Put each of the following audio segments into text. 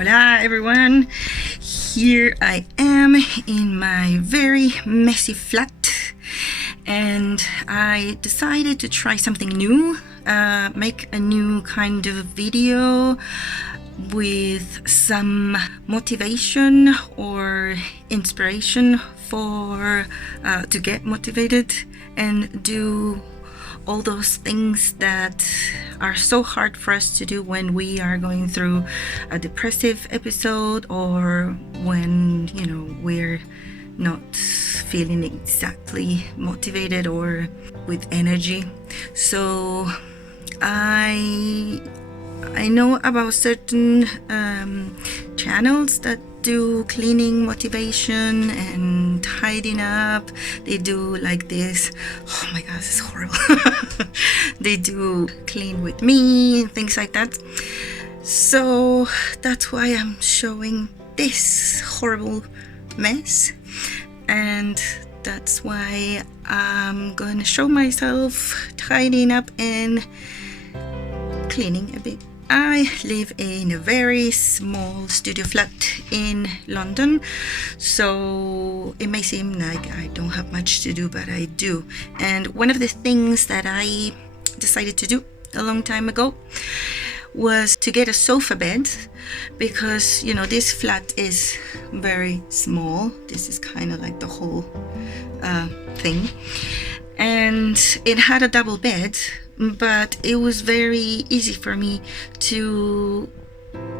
Hola everyone, here I am in my very messy flat and I decided to try something new, make a new kind of video with some motivation or inspiration for to get motivated and do all those things that are so hard for us to do when we are going through a depressive episode or when, you know, we're not feeling exactly motivated or with energy. So I know about certain channels that do cleaning motivation and tidying up. They do like this, oh my god, this is horrible. They do clean with me and things like that. So that's why I'm showing this horrible mess, and that's why I'm gonna show myself tidying up and cleaning a bit. I live in a very small studio flat in London, so it may seem like I don't have much to do, but I do. And one of the things that I decided to do a long time ago was to get a sofa bed, because, you know, this flat is very small. This is kind of like the whole thing. And it had a double bed, but it was very easy for me to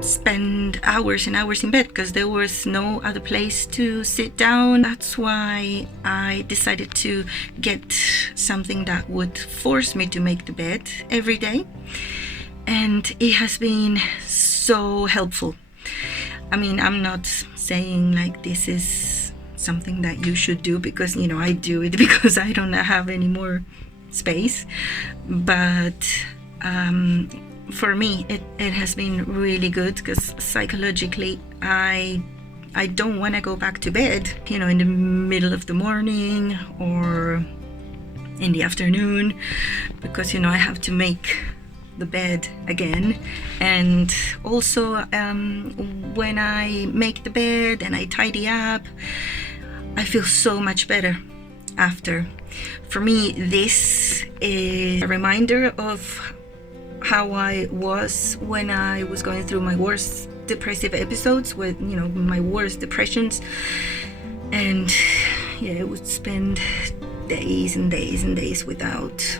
spend hours and hours in bed because there was no other place to sit down. That's why I decided to get something that would force me to make the bed every day, and it has been so helpful. I mean, I'm not saying like this is something that you should do, because, you know, I do it because I don't have any more space, but for me it has been really good, because psychologically I don't want to go back to bed, you know, in the middle of the morning or in the afternoon, because, you know, I have to make the bed again. And also when I make the bed and I tidy up, I feel so much better after. For me, this is a reminder of how I was when I was going through my worst depressive episodes, with, you know, my worst depressions. And yeah, I would spend days and days and days without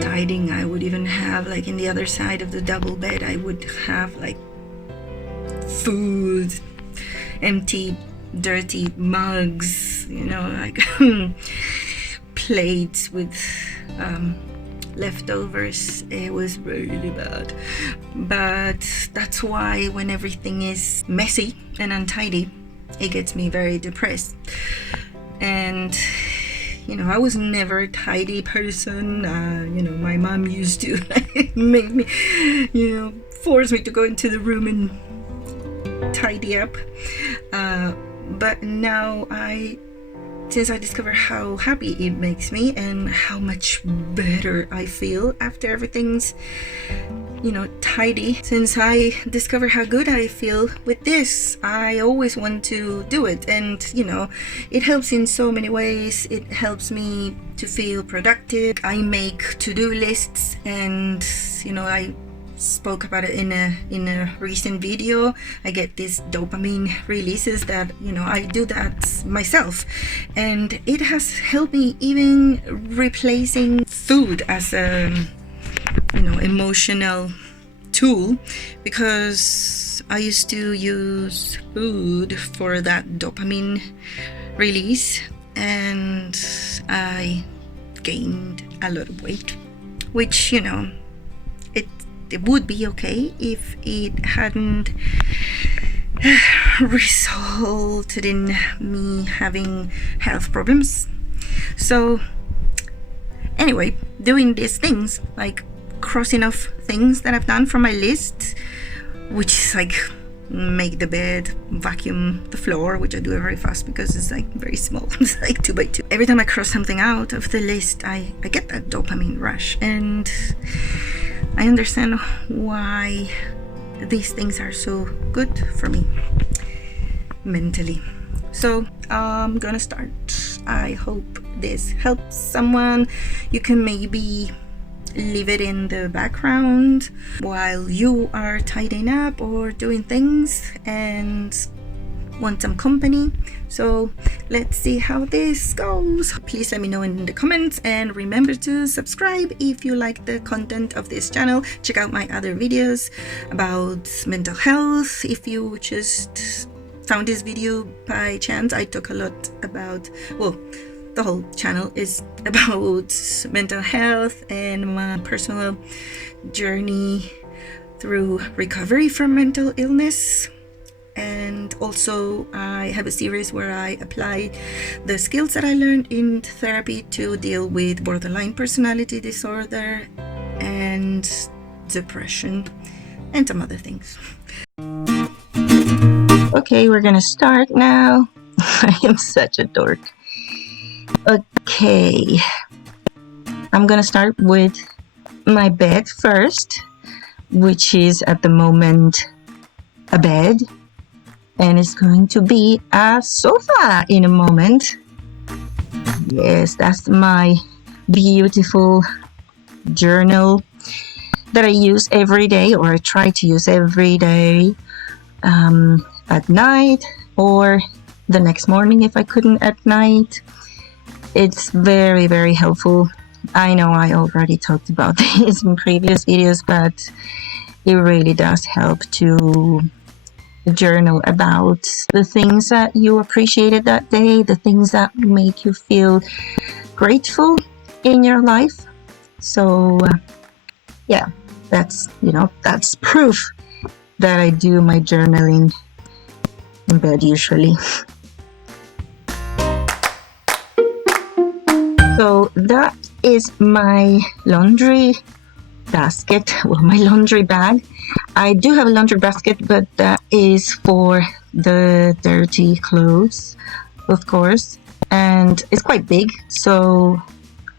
tidying. I would even have, like, in the other side of the double bed, I would have like food, empty dirty mugs, you know, like plates with leftovers. It was really bad. But that's why when everything is messy and untidy, it gets me very depressed. And, you know, I was never a tidy person. You know, my mom used to make me, you know, force me to go into the room and tidy up. But now since I discovered how happy it makes me and how much better I feel after everything's, you know, tidy, since I discovered how good I feel with this, I always want to do it. And, you know, it helps in so many ways. It helps me to feel productive. I make to-do lists, and, you know, I spoke about it in a recent video. I get these dopamine releases that, you know, I do that myself, and it has helped me even replacing food as a, you know, emotional tool, because I used to use food for that dopamine release, and I gained a lot of weight, which, you know, it would be okay if it hadn't resulted in me having health problems. So anyway, doing these things, like crossing off things that I've done from my list, which is like make the bed, vacuum the floor, which I do very fast because it's like very small. It's like 2 by 2. Every time I cross something out of the list, I get that dopamine rush, and I understand why these things are so good for me mentally. So I'm gonna start. I hope this helps someone. You can maybe leave it in the background while you are tidying up or doing things and want some company. So let's see how this goes. Please let me know in the comments, and remember to subscribe if you like the content of this channel. Check out my other videos about mental health. If you just found this video by chance, I talk a lot about, well, the whole channel is about mental health and my personal journey through recovery from mental illness. And also I have a series where I apply the skills that I learned in therapy to deal with borderline personality disorder and depression and some other things. Okay, we're gonna start now. I am such a dork. Okay, I'm gonna start with my bed first, which is at the moment a bed, and it's going to be a sofa in a moment. Yes, that's my beautiful journal that I use every day, or I try to use every day, at night or the next morning if I couldn't at night. It's very, very helpful. I know I already talked about this in previous videos, but it really does help to journal about the things that you appreciated that day, the things that make you feel grateful in your life. So yeah, that's proof that I do my journaling in bed usually. So that is my laundry basket, well, my laundry bag. I do have a laundry basket, but that is for the dirty clothes, of course, and it's quite big, so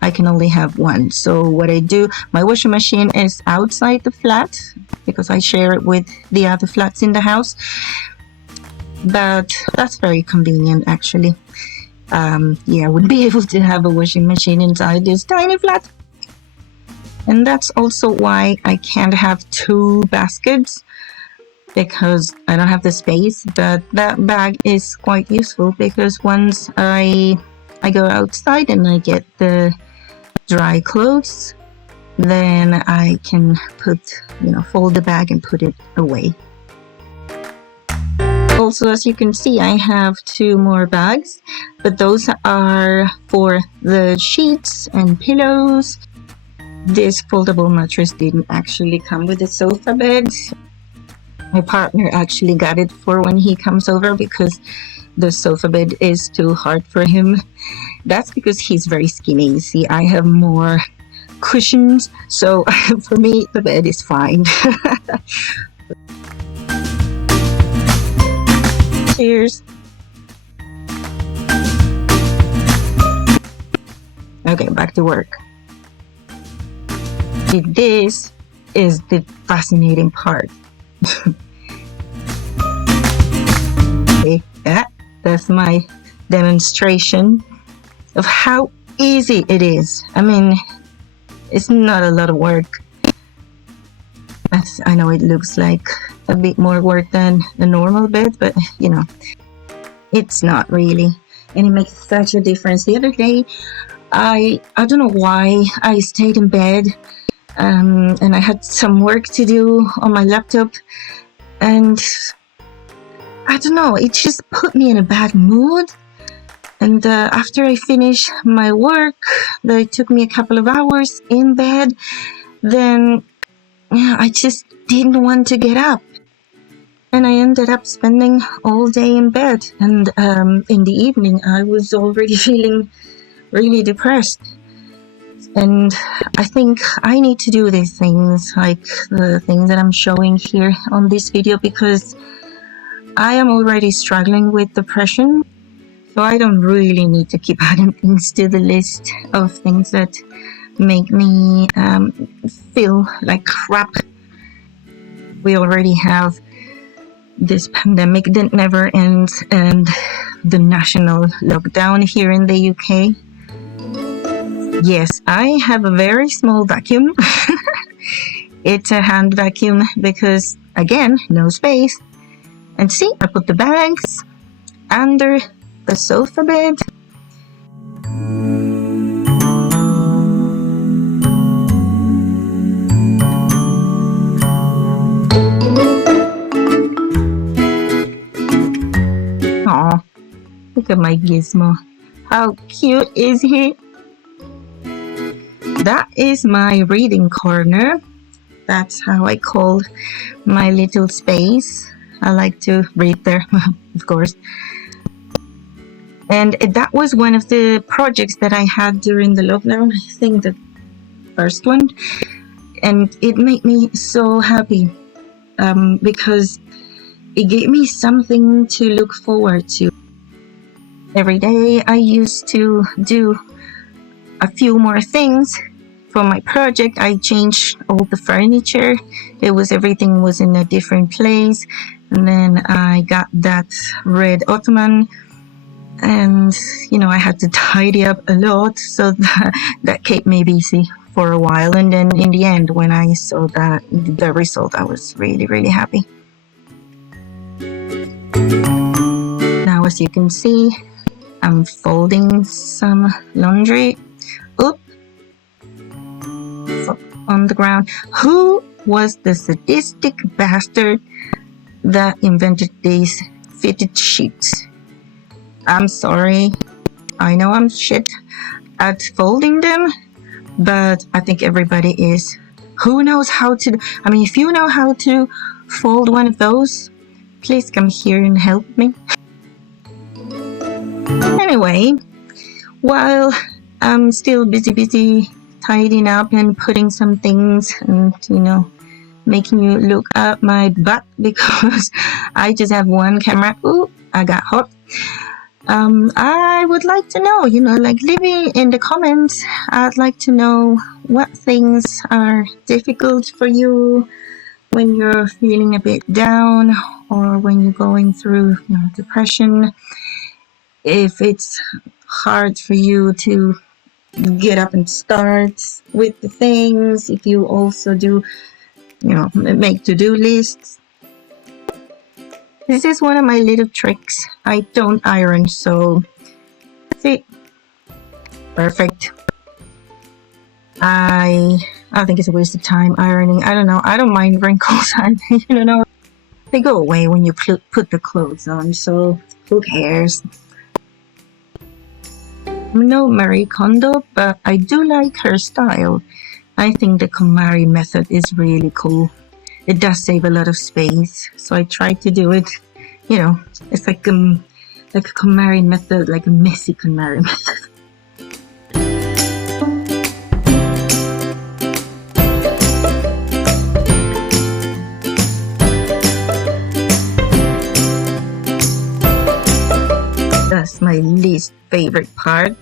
I can only have one. So what I do, my washing machine is outside the flat because I share it with the other flats in the house, but that's very convenient actually. Yeah, I wouldn't be able to have a washing machine inside this tiny flat. And that's also why I can't have two baskets, because I don't have the space. But that bag is quite useful because once I go outside and I get the dry clothes, then I can fold the bag and put it away. Also, as you can see, I have two more bags, but those are for the sheets and pillows. This foldable mattress didn't actually come with the sofa bed. My partner actually got it for when he comes over because the sofa bed is too hard for him. That's because he's very skinny. You see, I have more cushions, so for me the bed is fine. Cheers. Okay, back to work. This is the fascinating part. Okay, that's my demonstration of how easy it is. I mean, it's not a lot of work. I know it looks like a bit more work than a normal bed, but it's not really, and it makes such a difference. The other day, I don't know why I stayed in bed, and I had some work to do on my laptop, and I don't know, it just put me in a bad mood. And after I finished my work, that it took me a couple of hours in bed, then I just didn't want to get up. And I ended up spending all day in bed. And in the evening, I was already feeling really depressed. And I think I need to do these things, like the things that I'm showing here on this video, because I am already struggling with depression. So I don't really need to keep adding things to the list of things that make me feel like crap. We already have this pandemic that never ends and the national lockdown here in the UK. Yes, I have a very small vacuum. It's a hand vacuum because, again, no space. And see, I put the bags under the sofa bed. Aw, look at my gizmo. How cute is he? That is my reading corner. That's how I call my little space. I like to read there, of course. And that was one of the projects that I had during the lockdown. I think the first one. And it made me so happy because it gave me something to look forward to. Every day I used to do a few more things for my project. I changed all the furniture. Everything was in a different place. And then I got that red ottoman. And, I had to tidy up a lot. So that kept me busy for a while. And then in the end, when I saw the result, I was really, really happy. Now, as you can see, I'm folding some laundry. Oop. On the ground. Who was the sadistic bastard that invented these fitted sheets? I'm sorry. I know I'm shit at folding them, but I think everybody is. Who knows how to? If you know how to fold one of those, please come here and help me. Anyway, while I'm still busy tidying up and putting some things and, making you look at my butt because I just have one camera. Ooh, I got hot. I would like to know, leave it in the comments. I'd like to know what things are difficult for you when you're feeling a bit down or when you're going through, depression. If it's hard for you to get up and start with the things, if you also do, make to-do lists. This is one of my little tricks. I don't iron, so see, perfect. I think it's a waste of time ironing. I don't know. I don't mind wrinkles. They go away when you put the clothes on, so who cares? I'm no Marie Kondo, but I do like her style. I think the KonMari method is really cool. It does save a lot of space, so I try to do it. It's like a KonMari method, like a messy KonMari method. That's my least favorite part.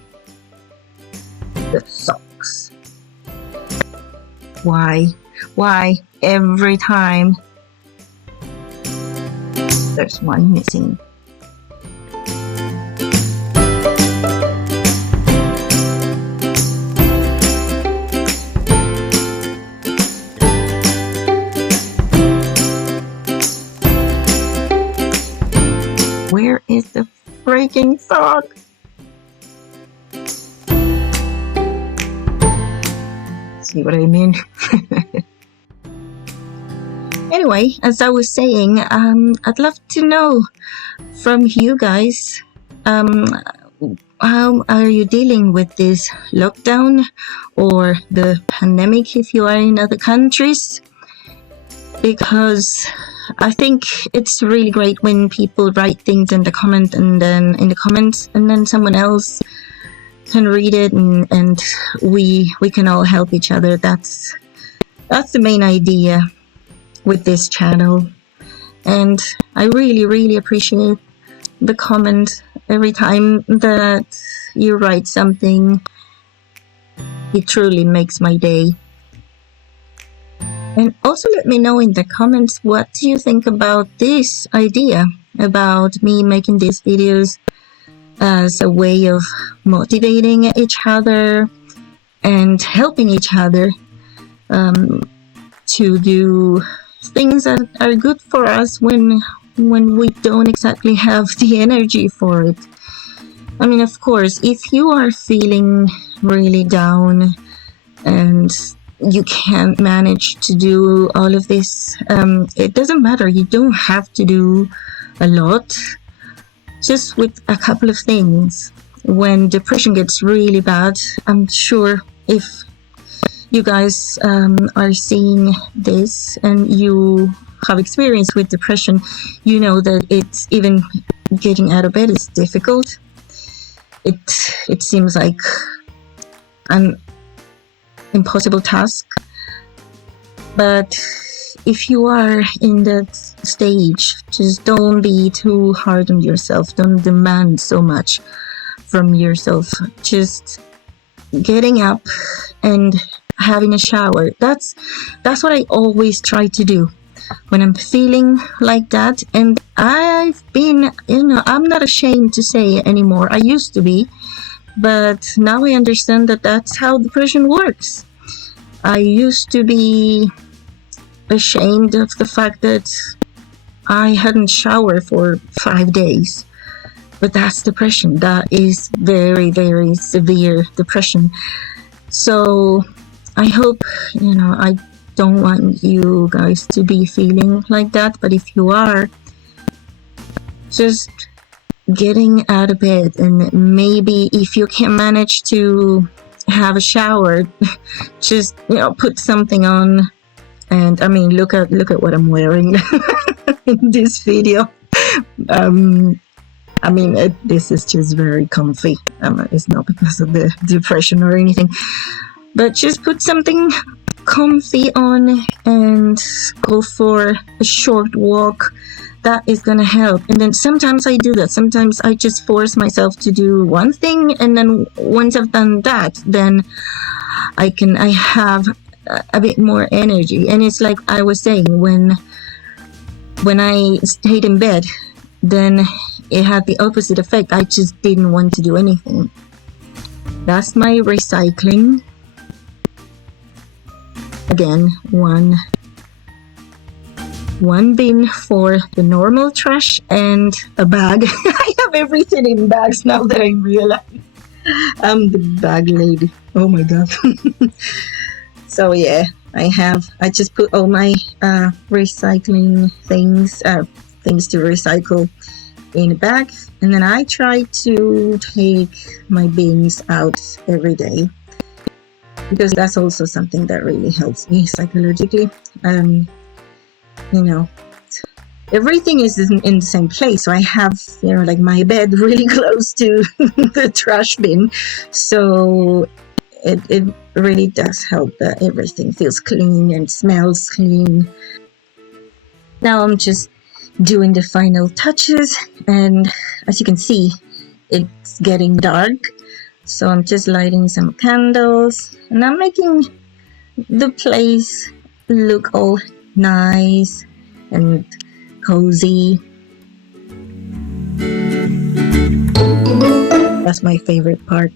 The socks. Why every time there's one missing? Where is the freaking sock? See what I mean? Anyway, as I was saying, I'd love to know from you guys, how are you dealing with this lockdown or the pandemic if you are in other countries? Because I think it's really great when people write things in the comments and then someone else can read it and we can all help each other. That's the main idea with this channel. And I really, really appreciate the comment every time that you write something. It truly makes my day. And also let me know in the comments, what do you think about this idea about me making these videos as a way of motivating each other and helping each other to do things that are good for us when we don't exactly have the energy for it. I mean, of course, if you are feeling really down and you can't manage to do all of this, it doesn't matter. You don't have to do a lot, just with a couple of things. When depression gets really bad, I'm sure if you guys are seeing this and you have experience with depression, you know that it's even getting out of bed is difficult. It seems like an impossible task. But if you are in that stage, just don't be too hard on yourself. Don't demand so much from yourself. Just getting up and having a shower. That's what I always try to do when I'm feeling like that. And I've been, I'm not ashamed to say it anymore. I used to be, but now I understand that that's how depression works. I used to be ashamed of the fact that I hadn't showered for 5 days. But that's depression. That is very, very severe depression. So I hope, I don't want you guys to be feeling like that. But if you are, just getting out of bed, and maybe if you can manage to have a shower, just put something on. And I mean, look at what I'm wearing in this video. I mean, this is just very comfy. It's not because of the depression or anything, but just put something comfy on and go for a short walk. That is gonna help. And then sometimes I do that. Sometimes I just force myself to do one thing, and then once I've done that, then I have a bit more energy. And it's like I was saying, when I stayed in bed, then it had the opposite effect. I just didn't want to do anything. That's my recycling. Again, one bin for the normal trash and a bag. I have everything in bags now that I realize I'm the bag lady. Oh my god. So yeah, I just put all my recycling things to recycle in a bag, and then I try to take my bins out every day, because that's also something that really helps me psychologically. Everything is in the same place, so I have like my bed really close to the trash bin, so it really does help that everything feels clean and smells clean. Now I'm just doing the final touches, and as you can see, it's getting dark, so I'm just lighting some candles, and I'm making the place look all nice and cozy. That's my favorite part.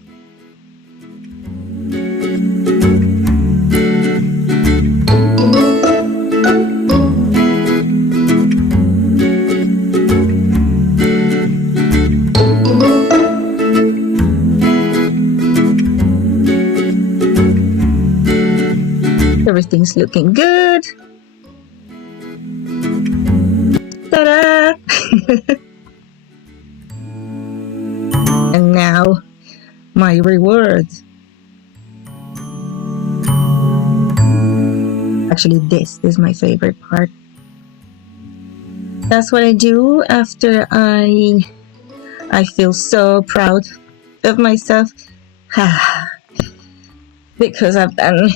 Everything's looking good. Ta-da! And now, my reward. Actually, this is my favorite part. That's what I do after I feel so proud of myself. Because I've done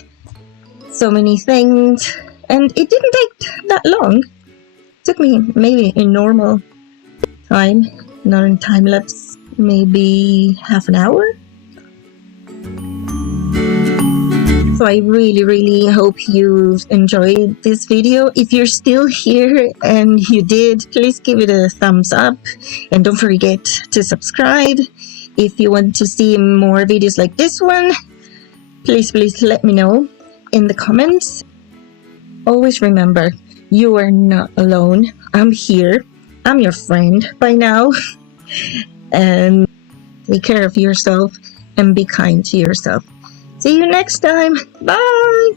so many things, and it didn't take that long. It took me maybe in normal time, not in time lapse, maybe half an hour. So I really hope you've enjoyed this video. If you're still here and you did, please give it a thumbs up and don't forget to subscribe. If you want to see more videos like this one, please let me know in the comments. Always remember, you are not alone. I'm here. I'm your friend by now. And take care of yourself and be kind to yourself. See you next time. Bye.